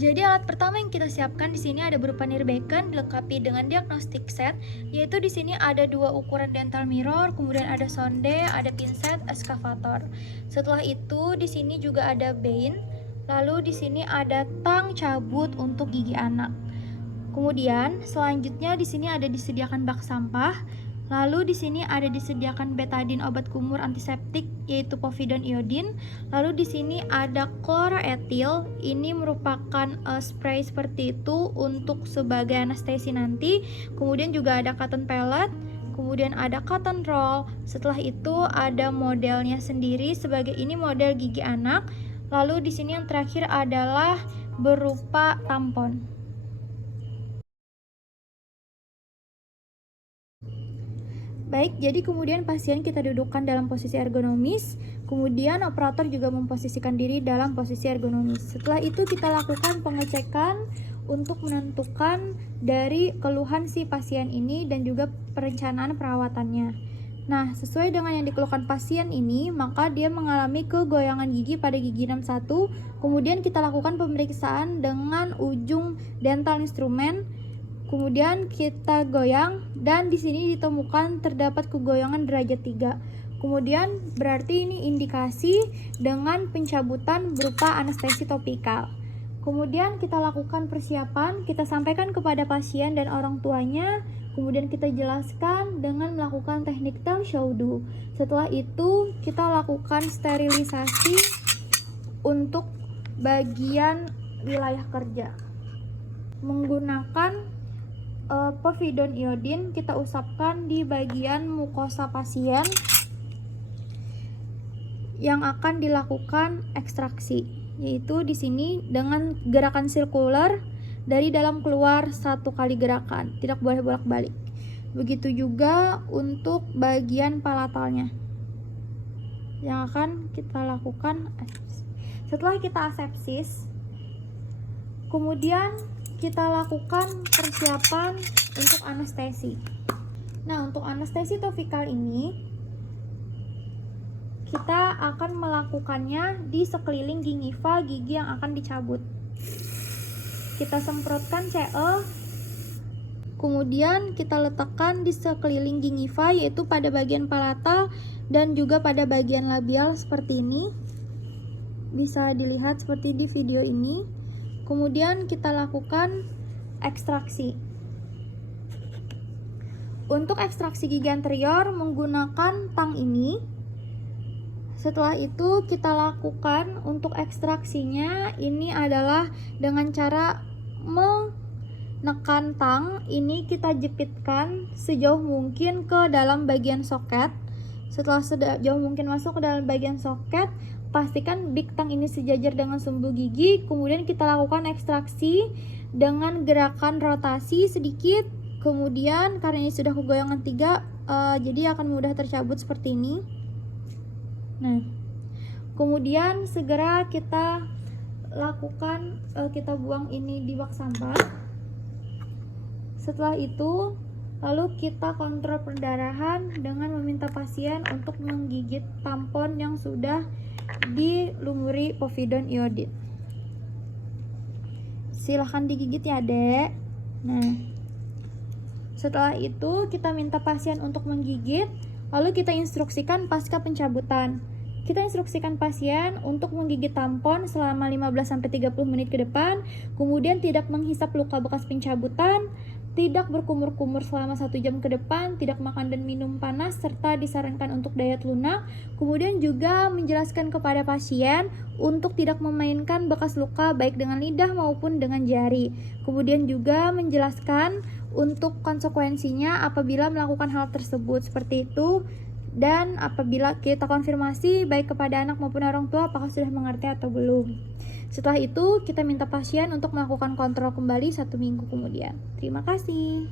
Jadi alat pertama yang kita siapkan di sini ada berupa nirbeacon dilengkapi dengan diagnostic set, yaitu di sini ada 2 ukuran dental mirror, kemudian ada sonde, ada pinset, eskavator. Setelah itu di sini juga ada bane, lalu di sini ada tang cabut untuk gigi anak. Kemudian selanjutnya di sini ada disediakan bak sampah. Lalu di sini ada disediakan betadine obat kumur antiseptik yaitu povidone iodine. Lalu di sini ada chloroethyl. Ini merupakan spray seperti itu untuk sebagai anestesi nanti. Kemudian juga ada cotton pellet. Kemudian ada cotton roll. Setelah itu ada modelnya sendiri sebagai ini model gigi anak. Lalu di sini yang terakhir adalah berupa tampon. Baik, jadi kemudian pasien kita dudukkan dalam posisi ergonomis, kemudian operator juga memposisikan diri dalam posisi ergonomis. Setelah itu kita lakukan pengecekan untuk menentukan dari keluhan si pasien ini dan juga perencanaan perawatannya. Nah, sesuai dengan yang dikeluhkan pasien ini, maka dia mengalami kegoyangan gigi pada gigi 61, kemudian kita lakukan pemeriksaan dengan ujung dental instrumen. Kemudian kita goyang dan di sini ditemukan terdapat kegoyangan derajat 3. Kemudian berarti ini indikasi dengan pencabutan berupa anestesi topikal. Kemudian kita lakukan persiapan, kita sampaikan kepada pasien dan orang tuanya, kemudian kita jelaskan dengan melakukan teknik tel shoudu. Setelah itu kita lakukan sterilisasi untuk bagian wilayah kerja. Menggunakan povidone iodine kita usapkan di bagian mukosa pasien yang akan dilakukan ekstraksi, yaitu di sini dengan gerakan sirkular dari dalam keluar 1 kali gerakan, tidak boleh bolak-balik. Begitu juga untuk bagian palatalnya yang akan kita lakukan setelah kita asepsis. Kemudian kita lakukan persiapan untuk anestesi. Nah, untuk anestesi topikal ini kita akan melakukannya di sekeliling gingiva gigi yang akan dicabut. Kita semprotkan CE, kemudian kita letakkan di sekeliling gingiva yaitu pada bagian palatal dan juga pada bagian labial seperti ini. Bisa dilihat seperti di video ini. Kemudian kita lakukan ekstraksi. Untuk ekstraksi gigi anterior menggunakan tang ini. Setelah itu kita lakukan untuk ekstraksinya ini adalah dengan cara menekan tang. Ini kita jepitkan sejauh mungkin ke dalam bagian soket. Setelah sejauh mungkin masuk ke dalam bagian soket, pastikan big tang ini sejajar dengan sumbu gigi. Kemudian kita lakukan ekstraksi dengan gerakan rotasi sedikit. Kemudian karena ini sudah kegoyangan 3, jadi akan mudah tercabut seperti ini. Nah, kemudian segera kita lakukan, kita buang ini di bak sampah. Setelah itu lalu kita kontrol perdarahan dengan meminta pasien untuk menggigit tampon yang sudah dilumuri povidone iodine. Silahkan digigit ya, Dek. Nah, setelah itu kita minta pasien untuk menggigit, lalu kita instruksikan pasca pencabutan. Kita instruksikan pasien untuk menggigit tampon selama 15-30 menit ke depan, kemudian tidak menghisap luka bekas pencabutan, tidak berkumur-kumur selama 1 jam ke depan, tidak makan dan minum panas, serta disarankan untuk diet lunak. Kemudian juga menjelaskan kepada pasien untuk tidak memainkan bekas luka baik dengan lidah maupun dengan jari. Kemudian juga menjelaskan untuk konsekuensinya apabila melakukan hal tersebut seperti itu. Dan apabila kita konfirmasi baik kepada anak maupun orang tua apakah sudah mengerti atau belum. Setelah itu kita minta pasien untuk melakukan kontrol kembali 1 minggu kemudian. Terima kasih.